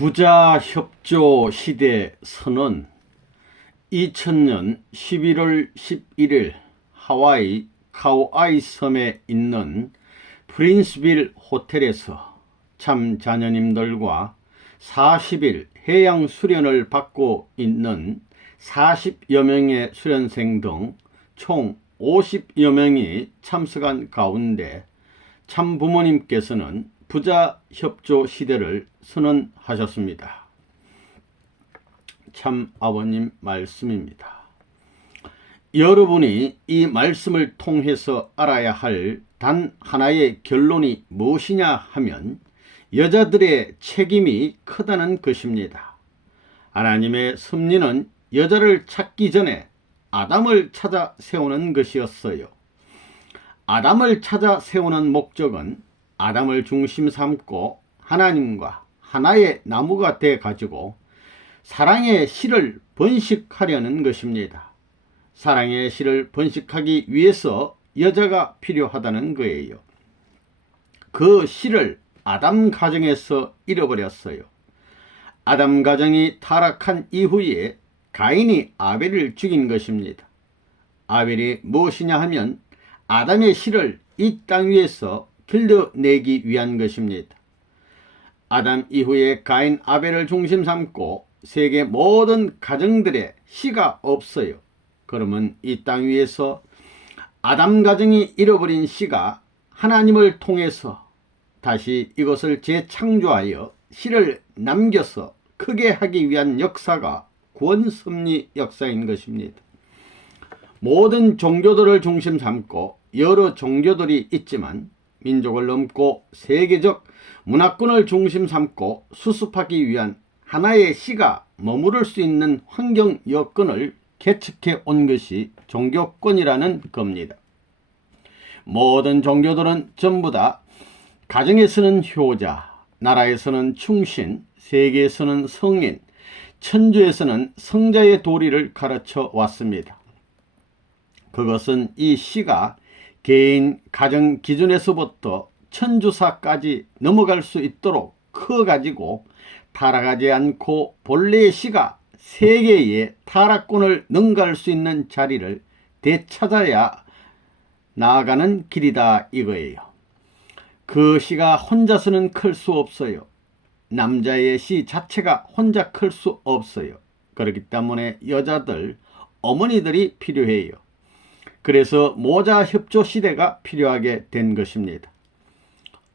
부자협조 시대 선언. 2000년 11월 11일 하와이 카우아이 섬에 있는 프린스빌 호텔에서 참자녀님들과 40일 해양 수련을 받고 있는 40여 명의 수련생 등 총 50여 명이 참석한 가운데 참부모님께서는 부자협조 시대를 선언하셨습니다. 참 아버님 말씀입니다. 여러분이 이 말씀을 통해서 알아야 할 단 하나의 결론이 무엇이냐 하면 여자들의 책임이 크다는 것입니다. 하나님의 섭리는 여자를 찾기 전에 아담을 찾아 세우는 것이었어요. 아담을 찾아 세우는 목적은 아담을 중심 삼고 하나님과 하나의 나무가 돼 가지고 사랑의 씨를 번식하려는 것입니다. 사랑의 씨를 번식하기 위해서 여자가 필요하다는 거예요. 그 씨를 아담 가정에서 잃어버렸어요. 아담 가정이 타락한 이후에 가인이 아벨을 죽인 것입니다. 아벨이 무엇이냐 하면 아담의 씨를 이 땅 위에서 길러내기 위한 것입니다. 아담 이후에 가인 아벨을 중심 삼고 세계 모든 가정들의 씨가 없어요. 그러면 이 땅 위에서 아담 가정이 잃어버린 씨가 하나님을 통해서 다시 이것을 재창조하여 씨를 남겨서 크게 하기 위한 역사가 구원섭리 역사인 것입니다. 모든 종교들을 중심 삼고 여러 종교들이 있지만 민족을 넘고 세계적 문화권을 중심 삼고 수습하기 위한 하나의 씨가 머무를 수 있는 환경 여건을 개척해 온 것이 종교권이라는 겁니다. 모든 종교들은 전부 다 가정에서는 효자, 나라에서는 충신, 세계에서는 성인, 천주에서는 성자의 도리를 가르쳐 왔습니다. 그것은 이 씨가 개인 가정 기준에서부터 천주사까지 넘어갈 수 있도록 커가지고 타락하지 않고 본래의 씨가 세계의 타락권을 능가할 수 있는 자리를 되찾아야 나아가는 길이다 이거예요. 그 씨가 혼자서는 클 수 없어요. 남자의 씨 자체가 혼자 클 수 없어요. 그렇기 때문에 여자들, 어머니들이 필요해요. 그래서 모자 협조 시대가 필요하게 된 것입니다.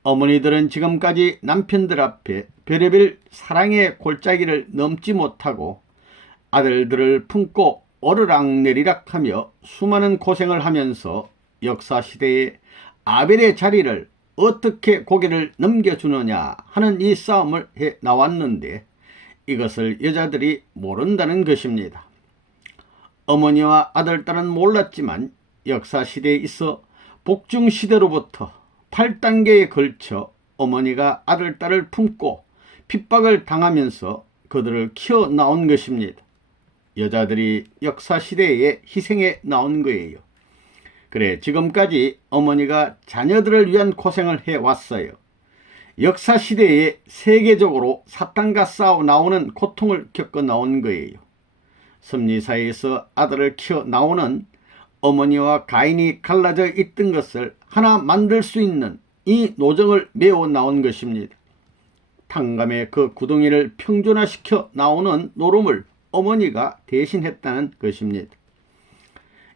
어머니들은 지금까지 남편들 앞에 별의별 사랑의 골짜기를 넘지 못하고 아들들을 품고 오르락내리락하며 수많은 고생을 하면서 역사시대에 아벨의 자리를 어떻게 고개를 넘겨주느냐 하는 이 싸움을 해 나왔는데 이것을 여자들이 모른다는 것입니다. 어머니와 아들딸은 몰랐지만 역사시대에 있어 복중시대로부터 8단계에 걸쳐 어머니가 아들딸을 품고 핍박을 당하면서 그들을 키워 나온 것입니다. 여자들이 역사시대에 희생해 나온 거예요. 그래, 지금까지 어머니가 자녀들을 위한 고생을 해왔어요. 역사시대에 세계적으로 사탄과 싸워 나오는 고통을 겪어 나온 거예요. 섭리사에서 아들을 키워 나오는 어머니와 가인이 갈라져 있던 것을 하나 만들 수 있는 이 노정을 메워 나온 것입니다. 탕감의 그 구덩이를 평준화시켜 나오는 노름을 어머니가 대신했다는 것입니다.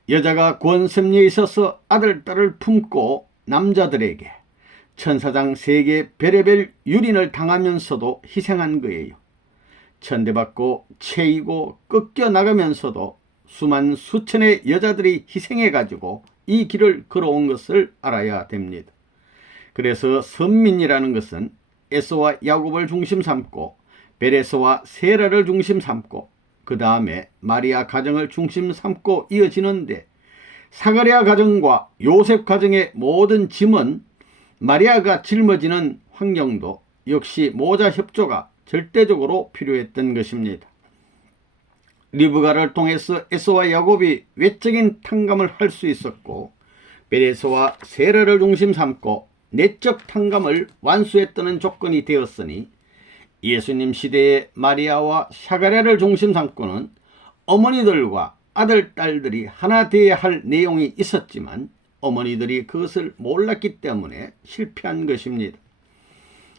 여자가 구원섭리에 있어서 아들, 딸을 품고 남자들에게 천사장 세계 별의별 유린을 당하면서도 희생한 거예요. 천대받고 채이고 꺾여나가면서도 수만 수천의 여자들이 희생해가지고 이 길을 걸어온 것을 알아야 됩니다. 그래서 선민이라는 것은 에서와 야곱을 중심 삼고 베레스와 세라를 중심 삼고 그 다음에 마리아 가정을 중심 삼고 이어지는데 사가랴 가정과 요셉 가정의 모든 짐은 마리아가 짊어지는 환경도 역시 모자 협조가 절대적으로 필요했던 것입니다. 리브가를 통해서 에서와 야곱이 외적인 탕감을 할 수 있었고 베레스와 세라를 중심 삼고 내적 탕감을 완수했다는 조건이 되었으니 예수님 시대의 마리아와 사가랴를 중심 삼고는 어머니들과 아들, 딸들이 하나 되어야 할 내용이 있었지만 어머니들이 그것을 몰랐기 때문에 실패한 것입니다.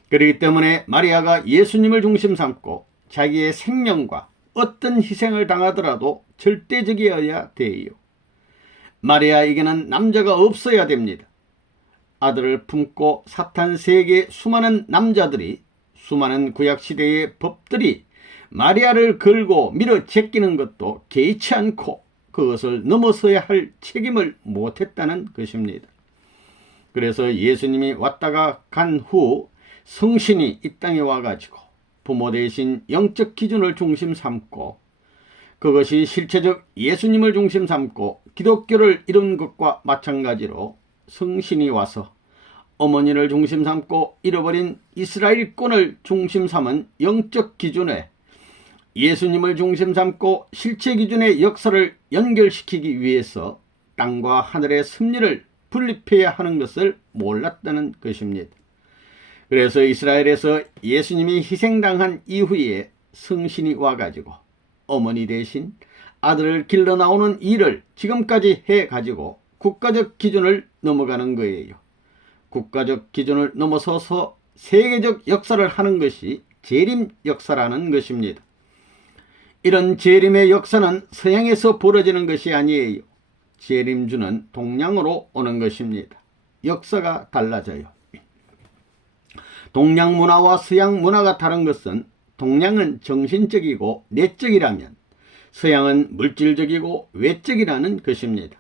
그렇기 때문에 마리아가 예수님을 중심 삼고 자기의 생명과 어떤 희생을 당하더라도 절대적이어야 돼요. 마리아에게는 남자가 없어야 됩니다. 아들을 품고 사탄 세계 수많은 남자들이, 수많은 구약시대의 법들이 마리아를 걸고 밀어 제끼는 것도 개의치 않고 그것을 넘어서야 할 책임을 못했다는 것입니다. 그래서 예수님이 왔다가 간 후 성신이 이 땅에 와가지고 부모 대신 영적 기준을 중심 삼고, 그것이 실체적 예수님을 중심 삼고 기독교를 이룬 것과 마찬가지로 성신이 와서 어머니를 중심 삼고 잃어버린 이스라엘권을 중심 삼은 영적 기준에 예수님을 중심 삼고 실체 기준의 역사를 연결시키기 위해서 땅과 하늘의 섭리를 분립해야 하는 것을 몰랐다는 것입니다. 그래서 이스라엘에서 예수님이 희생당한 이후에 성신이 와가지고 어머니 대신 아들을 길러 나오는 일을 지금까지 해가지고 국가적 기준을 넘어가는 거예요. 국가적 기준을 넘어서서 세계적 역사를 하는 것이 재림 역사라는 것입니다. 이런 재림의 역사는 서양에서 벌어지는 것이 아니에요. 재림주는 동양으로 오는 것입니다. 역사가 달라져요. 동양 문화와 서양 문화가 다른 것은 동양은 정신적이고 내적이라면 서양은 물질적이고 외적이라는 것입니다.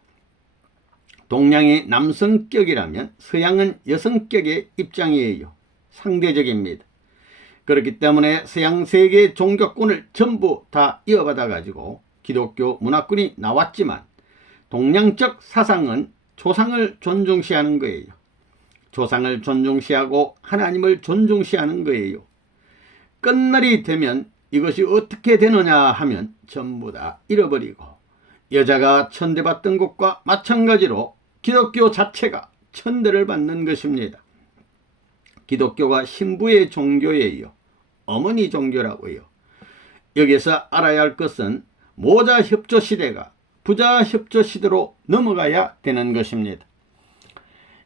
동양이 남성격이라면 서양은 여성격의 입장이에요. 상대적입니다. 그렇기 때문에 서양 세계의 종교권을 전부 다 이어받아 가지고 기독교 문화권이 나왔지만 동양적 사상은 조상을 존중시하는 거예요. 조상을 존중시하고 하나님을 존중시하는 거예요. 끝날이 되면 이것이 어떻게 되느냐 하면 전부 다 잃어버리고, 여자가 천대받던 것과 마찬가지로 기독교 자체가 천대를 받는 것입니다. 기독교가 신부의 종교예요. 어머니 종교라고요. 여기서 알아야 할 것은 모자 협조 시대가 부자 협조 시대로 넘어가야 되는 것입니다.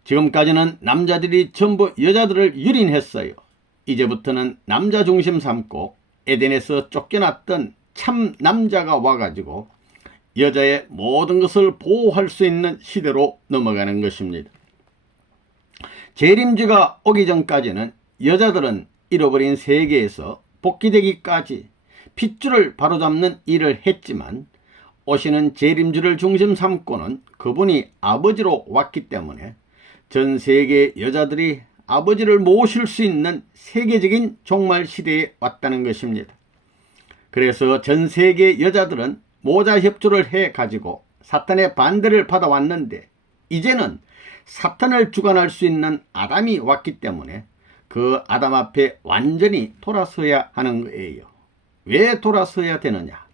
지금까지는 남자들이 전부 여자들을 유린했어요. 이제부터는 남자 중심 삼고 에덴에서 쫓겨났던 참 남자가 와가지고 여자의 모든 것을 보호할 수 있는 시대로 넘어가는 것입니다. 재림주가 오기 전까지는 여자들은 잃어버린 세계에서 복귀되기까지 핏줄을 바로잡는 일을 했지만, 오시는 재림주를 중심 삼고는 그분이 아버지로 왔기 때문에 전 세계 여자들이 아버지를 모실 수 있는 세계적인 종말 시대에 왔다는 것입니다. 그래서 전 세계 여자들은 모자 협조를 해 가지고 사탄의 반대를 받아왔는데, 이제는 사탄을 주관할 수 있는 아담이 왔기 때문에 그 아담 앞에 완전히 돌아서야 하는 거예요. 왜 돌아서야 되느냐?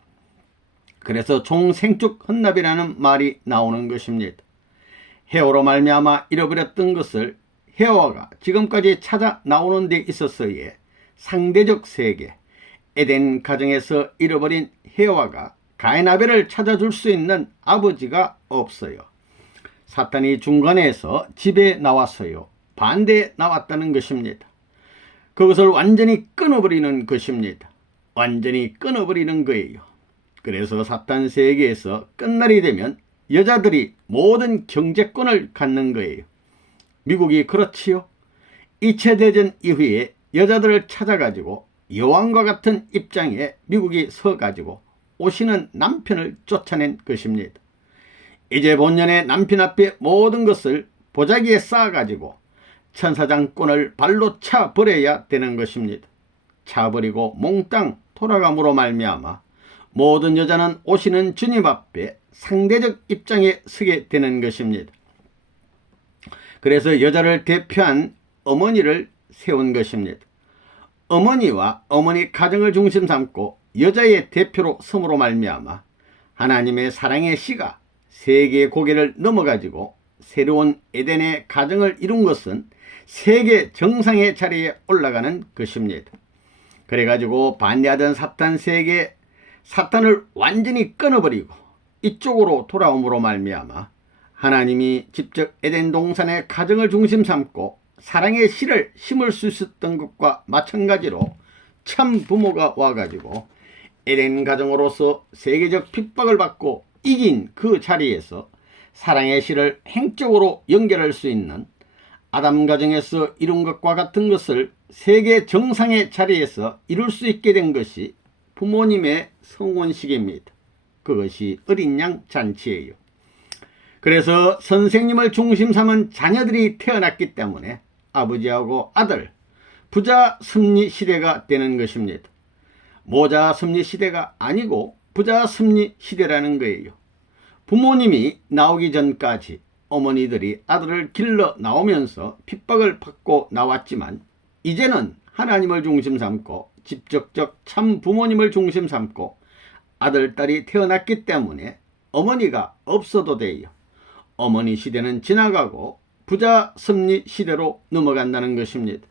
그래서 총생축 헌납이라는 말이 나오는 것입니다. 헤어로 말미암아 잃어버렸던 것을 헤어가 지금까지 찾아 나오는 데 있어서의 상대적 세계, 에덴 가정에서 잃어버린 헤어가 가인 아벨을 찾아줄 수 있는 아버지가 없어요. 사탄이 중간에서 집에 나왔어요. 반대에 나왔다는 것입니다. 그것을 완전히 끊어버리는 것입니다. 완전히 끊어버리는 거예요. 그래서 사탄 세계에서 끝날이 되면 여자들이 모든 경제권을 갖는 거예요. 미국이 그렇지요. 2차 대전 이후에 여자들을 찾아가지고 여왕과 같은 입장에 미국이 서가지고 오시는 남편을 쫓아낸 것입니다. 이제 본년의 남편 앞에 모든 것을 보자기에 쌓아가지고 천사장권을 발로 차버려야 되는 것입니다. 차버리고 몽땅 돌아감으로 말미암아 모든 여자는 오시는 주님 앞에 상대적 입장에 서게 되는 것입니다. 그래서 여자를 대표한 어머니를 세운 것입니다. 어머니와 어머니 가정을 중심 삼고 여자의 대표로 섬으로 말미암아 하나님의 사랑의 씨가 세계의 고개를 넘어가지고 새로운 에덴의 가정을 이룬 것은 세계 정상의 자리에 올라가는 것입니다. 그래가지고 반대하던 사탄 세계 사탄을 완전히 끊어버리고 이쪽으로 돌아옴으로 말미암아 하나님이 직접 에덴 동산의 가정을 중심 삼고 사랑의 씨를 심을 수 있었던 것과 마찬가지로 참 부모가 와가지고 에덴 가정으로서 세계적 핍박을 받고 이긴 그 자리에서 사랑의 씨를 행적으로 연결할 수 있는 아담 가정에서 이룬 것과 같은 것을 세계 정상의 자리에서 이룰 수 있게 된 것이 부모님의 성혼식입니다. 그것이 어린 양 잔치예요. 그래서 선생님을 중심 삼은 자녀들이 태어났기 때문에 아버지하고 아들, 부자 섭리 시대가 되는 것입니다. 모자 섭리 시대가 아니고 부자 섭리 시대라는 거예요. 부모님이 나오기 전까지 어머니들이 아들을 길러 나오면서 핍박을 받고 나왔지만 이제는 하나님을 중심 삼고 직접적 참 부모님을 중심 삼고 아들, 딸이 태어났기 때문에 어머니가 없어도 돼요. 어머니 시대는 지나가고 부자 섭리 시대로 넘어간다는 것입니다.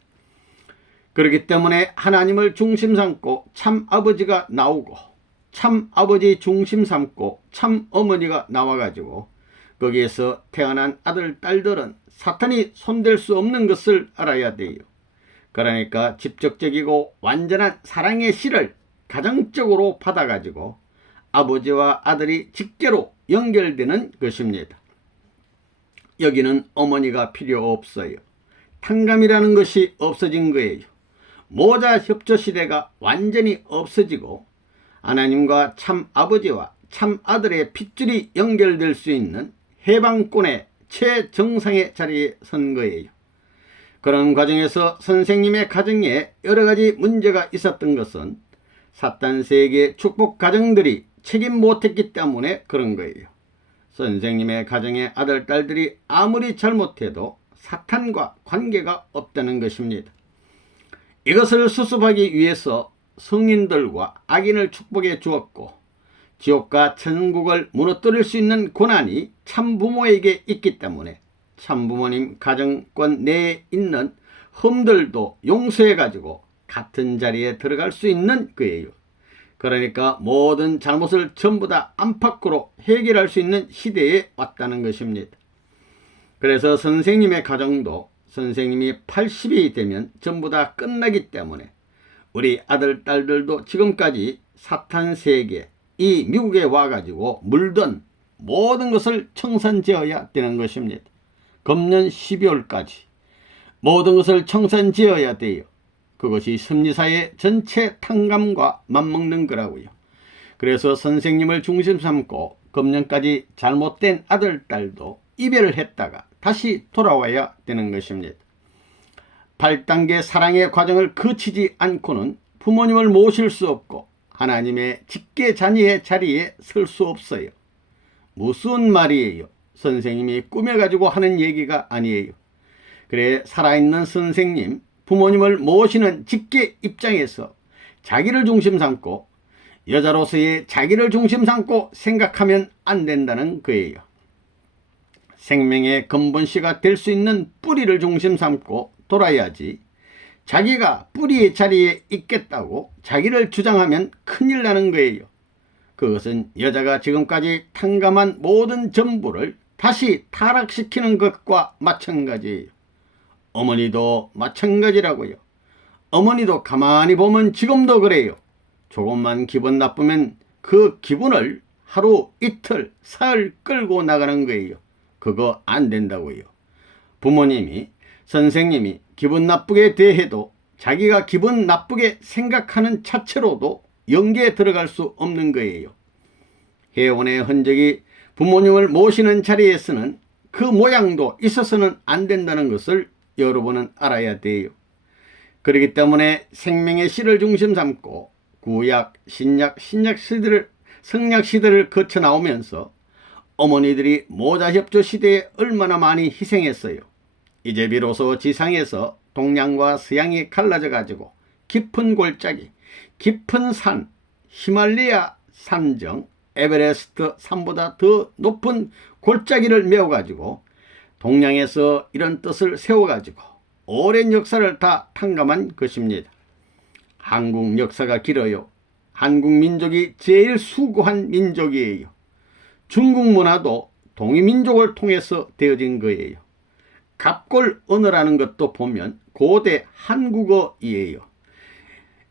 그렇기 때문에 하나님을 중심 삼고 참 아버지가 나오고 참 아버지 중심 삼고 참 어머니가 나와가지고 거기에서 태어난 아들, 딸들은 사탄이 손댈 수 없는 것을 알아야 돼요. 그러니까 직접적이고 완전한 사랑의 씨를 가정적으로 받아가지고 아버지와 아들이 직계로 연결되는 것입니다. 여기는 어머니가 필요 없어요. 탕감이라는 것이 없어진 거예요. 모자 협조 시대가 완전히 없어지고 하나님과 참 아버지와 참 아들의 핏줄이 연결될 수 있는 해방권의 최정상의 자리에 선 거예요. 그런 과정에서 선생님의 가정에 여러 가지 문제가 있었던 것은 사탄 세계 축복 가정들이 책임 못했기 때문에 그런 거예요. 선생님의 가정의 아들, 딸들이 아무리 잘못해도 사탄과 관계가 없다는 것입니다. 이것을 수습하기 위해서 성인들과 악인을 축복해 주었고 지옥과 천국을 무너뜨릴 수 있는 권한이 참부모에게 있기 때문에 참부모님 가정권 내에 있는 흠들도 용서해 가지고 같은 자리에 들어갈 수 있는 거예요. 그러니까 모든 잘못을 전부 다 안팎으로 해결할 수 있는 시대에 왔다는 것입니다. 그래서 선생님의 가정도 선생님이 80이 되면 전부 다 끝나기 때문에 우리 아들, 딸들도 지금까지 사탄 세계, 이 미국에 와가지고 물던 모든 것을 청산지어야 되는 것입니다. 금년 12월까지 모든 것을 청산지어야 돼요. 그것이 섭리사의 전체 탕감과 맞먹는 거라고요. 그래서 선생님을 중심 삼고 금년까지 잘못된 아들, 딸도 이별을 했다가 다시 돌아와야 되는 것입니다. 8단계 사랑의 과정을 거치지 않고는 부모님을 모실 수 없고 하나님의 직계 자녀의 자리에 설 수 없어요. 무슨 말이에요? 선생님이 꾸며가지고 하는 얘기가 아니에요. 그래, 살아있는 선생님, 부모님을 모시는 직계 입장에서 자기를 중심 삼고 여자로서의 자기를 중심 삼고 생각하면 안 된다는 거예요. 생명의 근본씨가 될 수 있는 뿌리를 중심 삼고 돌아야지 자기가 뿌리의 자리에 있겠다고 자기를 주장하면 큰일 나는 거예요. 그것은 여자가 지금까지 탕감한 모든 전부를 다시 타락시키는 것과 마찬가지예요. 어머니도 마찬가지라고요. 어머니도 가만히 보면 지금도 그래요. 조금만 기분 나쁘면 그 기분을 하루, 이틀, 사흘 끌고 나가는 거예요. 그거 안 된다고요. 부모님이, 선생님이 기분 나쁘게 대해도 자기가 기분 나쁘게 생각하는 자체로도 연계에 들어갈 수 없는 거예요. 해원의 흔적이 부모님을 모시는 자리에서는 그 모양도 있어서는 안 된다는 것을 여러분은 알아야 돼요. 그렇기 때문에 생명의 씨를 중심 삼고 구약, 신약, 성약 시대를 거쳐 나오면서 어머니들이 모자협조 시대에 얼마나 많이 희생했어요. 이제 비로소 지상에서 동양과 서양이 갈라져 가지고 깊은 골짜기, 깊은 산, 히말라야 산정, 에베레스트 산보다 더 높은 골짜기를 메워 가지고 동양에서 이런 뜻을 세워 가지고 오랜 역사를 다 탕감한 것입니다. 한국 역사가 길어요. 한국 민족이 제일 수고한 민족이에요. 중국 문화도 동이민족을 통해서 되어진 거예요. 갑골 언어라는 것도 보면 고대 한국어이에요.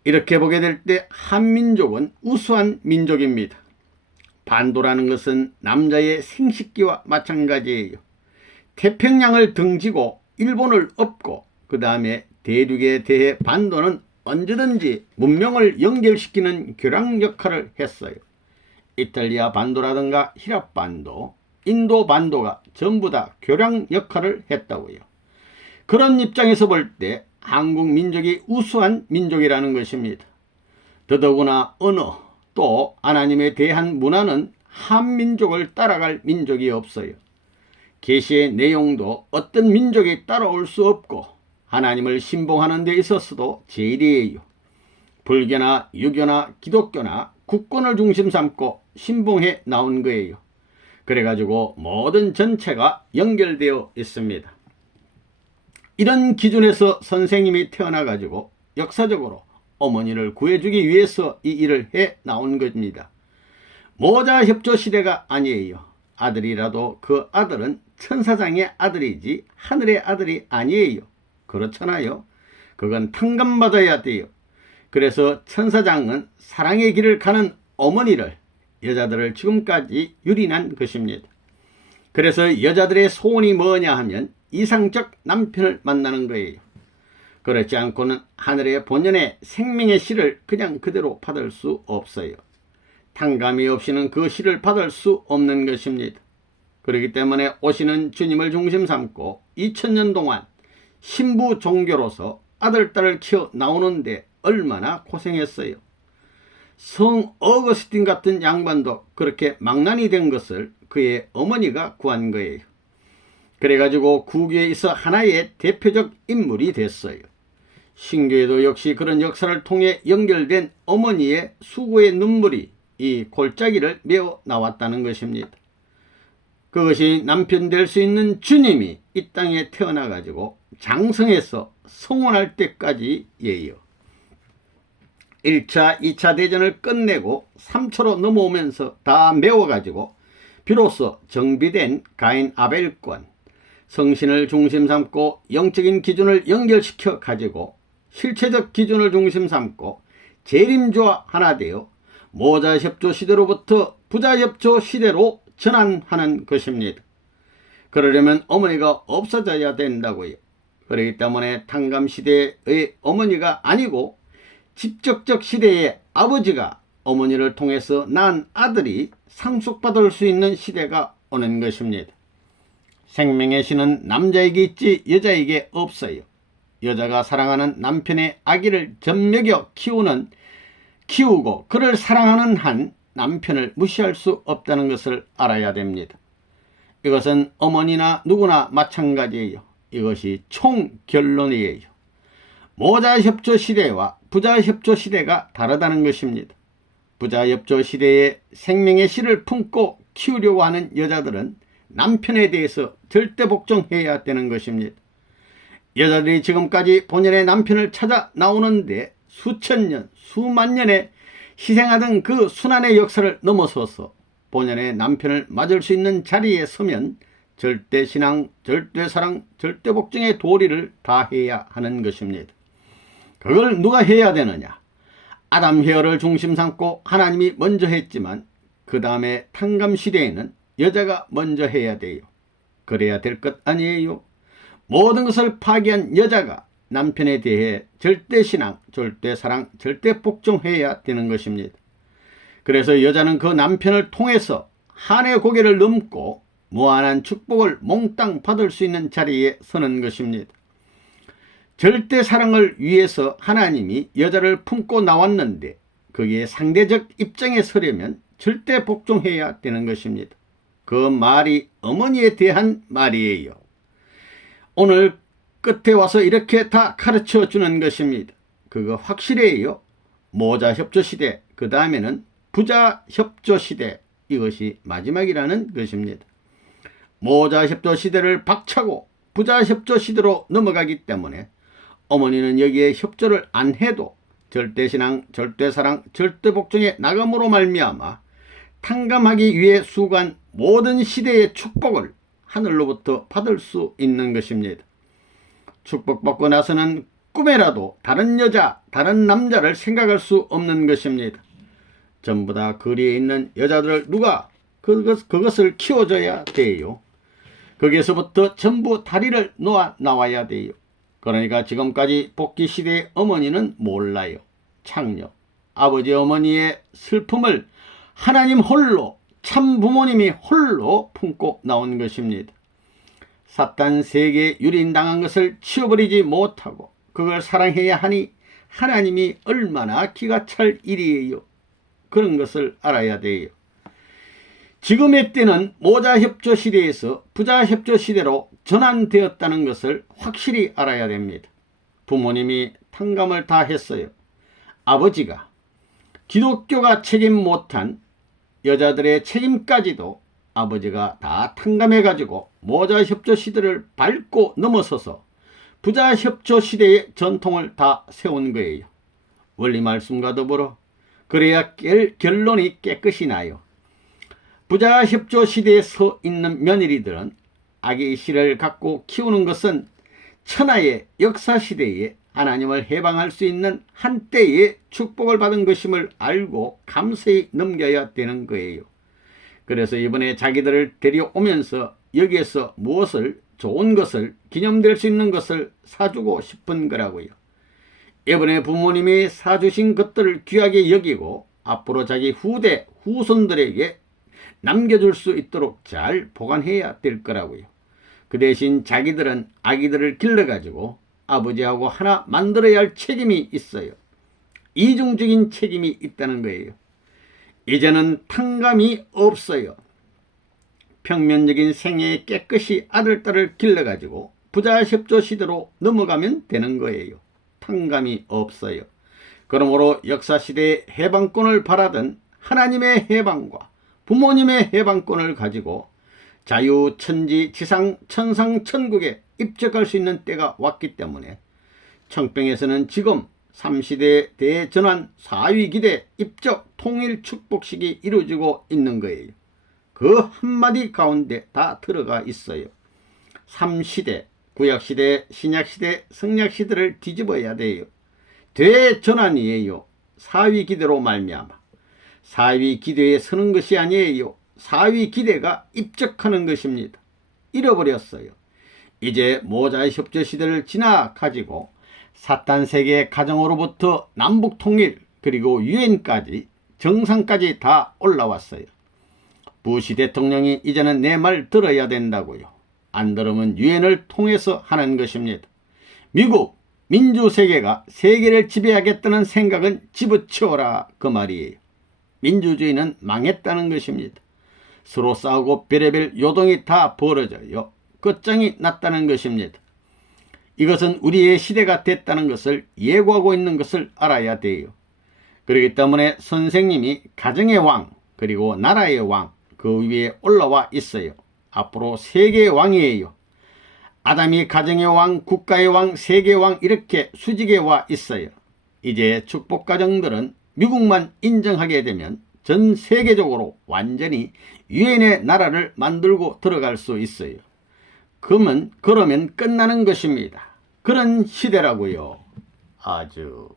이렇게 보게 될 때 한민족은 우수한 민족입니다. 반도라는 것은 남자의 생식기와 마찬가지예요. 태평양을 등지고 일본을 엎고 그 다음에 대륙에 대해 반도는 언제든지 문명을 연결시키는 교량 역할을 했어요. 이탈리아 반도라든가 히랍 반도, 인도 반도가 전부 다 교량 역할을 했다고요. 그런 입장에서 볼 때 한국 민족이 우수한 민족이라는 것입니다. 더더구나 언어 또 하나님에 대한 문화는 한민족을 따라갈 민족이 없어요. 계시의 내용도 어떤 민족이 따라올 수 없고 하나님을 신봉하는 데 있어서도 제일이에요. 불교나 유교나 기독교나 국권을 중심 삼고 신봉해 나온 거예요. 그래가지고 모든 전체가 연결되어 있습니다. 이런 기준에서 선생님이 태어나가지고 역사적으로 어머니를 구해주기 위해서 이 일을 해 나온 겁니다. 모자협조 시대가 아니에요. 아들이라도 그 아들은 천사장의 아들이지 하늘의 아들이 아니에요. 그렇잖아요. 그건 탕감받아야 돼요. 그래서 천사장은 사랑의 길을 가는 어머니를, 여자들을 지금까지 유린한 것입니다. 그래서 여자들의 소원이 뭐냐 하면 이상적 남편을 만나는 거예요. 그렇지 않고는 하늘의 본연의 생명의 씨를 그냥 그대로 받을 수 없어요. 탕감이 없이는 그 씨를 받을 수 없는 것입니다. 그렇기 때문에 오시는 주님을 중심 삼고 2000년 동안 신부 종교로서 아들, 딸을 키워 나오는데 얼마나 고생했어요. 성 어거스틴 같은 양반도 그렇게 망난이 된 것을 그의 어머니가 구한 거예요. 그래가지고 구교에 있어 하나의 대표적 인물이 됐어요. 신교에도 역시 그런 역사를 통해 연결된 어머니의 수고의 눈물이 이 골짜기를 메워 나왔다는 것입니다. 그것이 남편 될 수 있는 주님이 이 땅에 태어나가지고 장성해서 성원할 때까지예요. 1차, 2차 대전을 끝내고 3차로 넘어오면서 다 메워가지고 비로소 정비된 가인 아벨권, 성신을 중심 삼고 영적인 기준을 연결시켜 가지고 실체적 기준을 중심 삼고 재림주와 하나 되어 모자협조 시대로부터 부자협조 시대로 전환하는 것입니다. 그러려면 어머니가 없어져야 된다고요. 그렇기 때문에 탕감시대의 어머니가 아니고 직접적 시대의 아버지가 어머니를 통해서 낳은 아들이 상속받을 수 있는 시대가 오는 것입니다. 생명의 신은 남자에게 있지 여자에게 없어요. 여자가 사랑하는 남편의 아기를 젖먹여 키우고 그를 사랑하는 한 남편을 무시할 수 없다는 것을 알아야 됩니다. 이것은 어머니나 누구나 마찬가지예요. 이것이 총결론이에요. 모자협조 시대와 부자협조 시대가 다르다는 것입니다. 부자협조 시대에 생명의 씨를 품고 키우려고 하는 여자들은 남편에 대해서 절대 복종해야 되는 것입니다. 여자들이 지금까지 본연의 남편을 찾아 나오는데 수천 년, 수만 년에 희생하던 그 순환의 역사를 넘어서서 본연의 남편을 맞을 수 있는 자리에 서면 절대 신앙, 절대 사랑, 절대 복종의 도리를 다 해야 하는 것입니다. 그걸 누가 해야 되느냐? 아담 헤어를 중심 삼고 하나님이 먼저 했지만 그 다음에 탕감 시대에는 여자가 먼저 해야 돼요. 그래야 될 것 아니에요. 모든 것을 파괴한 여자가 남편에 대해 절대 신앙, 절대 사랑, 절대 복종해야 되는 것입니다. 그래서 여자는 그 남편을 통해서 한의 고개를 넘고 무한한 축복을 몽땅 받을 수 있는 자리에 서는 것입니다. 절대 사랑을 위해서 하나님이 여자를 품고 나왔는데 거기에 상대적 입장에 서려면 절대 복종해야 되는 것입니다. 그 말이 어머니에 대한 말이에요. 오늘 끝에 와서 이렇게 다 가르쳐 주는 것입니다. 그거 확실해요. 모자협조 시대, 그 다음에는 부자협조 시대, 이것이 마지막이라는 것입니다. 모자협조 시대를 박차고 부자협조 시대로 넘어가기 때문에 어머니는 여기에 협조를 안 해도 절대신앙, 절대사랑, 절대복종의 나감으로 말미암아 탕감하기 위해 수고한 모든 시대의 축복을 하늘로부터 받을 수 있는 것입니다. 축복받고 나서는 꿈에라도 다른 여자, 다른 남자를 생각할 수 없는 것입니다. 전부 다 거리에 있는 여자들을 누가 그것을 키워줘야 돼요. 거기에서부터 전부 다리를 놓아 나와야 돼요. 그러니까 지금까지 복귀시대의 어머니는 몰라요. 창녀. 아버지 어머니의 슬픔을 하나님 홀로, 참 부모님이 홀로 품고 나온 것입니다. 사탄 세계에 유린당한 것을 치워버리지 못하고 그걸 사랑해야 하니 하나님이 얼마나 기가 찰 일이에요. 그런 것을 알아야 돼요. 지금의 때는 모자협조 시대에서 부자협조 시대로 전환되었다는 것을 확실히 알아야 됩니다. 부모님이 탕감을 다 했어요. 아버지가 기독교가 책임 못한 여자들의 책임까지도 아버지가 다 탕감해가지고 모자협조 시대를 밟고 넘어서서 부자협조 시대의 전통을 다 세운 거예요. 원리 말씀과 더불어 그래야 결론이 깨끗이 나요. 부자협조 시대에 서 있는 며느리들은 아기 씨를 갖고 키우는 것은 천하의 역사시대에 하나님을 해방할 수 있는 한때의 축복을 받은 것임을 알고 감사히 넘겨야 되는 거예요. 그래서 이번에 자기들을 데려오면서 여기에서 무엇을, 좋은 것을, 기념될 수 있는 것을 사주고 싶은 거라고요. 이번에 부모님이 사주신 것들을 귀하게 여기고 앞으로 자기 후대, 후손들에게 남겨줄 수 있도록 잘 보관해야 될 거라고요. 그 대신 자기들은 아기들을 길러가지고 아버지하고 하나 만들어야 할 책임이 있어요. 이중적인 책임이 있다는 거예요. 이제는 탕감이 없어요. 평면적인 생애에 깨끗이 아들, 딸을 길러가지고 부자협조 시대로 넘어가면 되는 거예요. 탕감이 없어요. 그러므로 역사시대의 해방권을 바라던 하나님의 해방과 부모님의 해방권을 가지고 자유, 천지, 지상, 천상, 천국에 입적할 수 있는 때가 왔기 때문에 청평에서는 지금 3시대 대전환 4위 기대 입적 통일 축복식이 이루어지고 있는 거예요. 그 한마디 가운데 다 들어가 있어요. 3시대, 구약시대, 신약시대, 성약시대를 뒤집어야 돼요. 대전환이에요. 4위 기대로 말미암아. 4위 기대에 서는 것이 아니에요. 4위 기대가 입적하는 것입니다. 잃어버렸어요. 이제 모자협조 시대를 지나 가지고 사탄 세계의 가정으로부터 남북통일 그리고 유엔까지 정상까지 다 올라왔어요. 부시 대통령이 이제는 내 말 들어야 된다고요. 안 들으면 유엔을 통해서 하는 것입니다. 미국 민주세계가 세계를 지배하겠다는 생각은 집어치워라 그 말이에요. 민주주의는 망했다는 것입니다. 서로 싸우고 별의별 요동이 다 벌어져요. 끝장이 났다는 것입니다. 이것은 우리의 시대가 됐다는 것을 예고하고 있는 것을 알아야 돼요. 그렇기 때문에 선생님이 가정의 왕 그리고 나라의 왕 그 위에 올라와 있어요. 앞으로 세계의 왕이에요. 아담이 가정의 왕, 국가의 왕, 세계의 왕 이렇게 수직에 와 있어요. 이제 축복가정들은 미국만 인정하게 되면 전 세계적으로 완전히 유엔의 나라를 만들고 들어갈 수 있어요. 그러면 끝나는 것입니다. 그런 시대라고요. 아주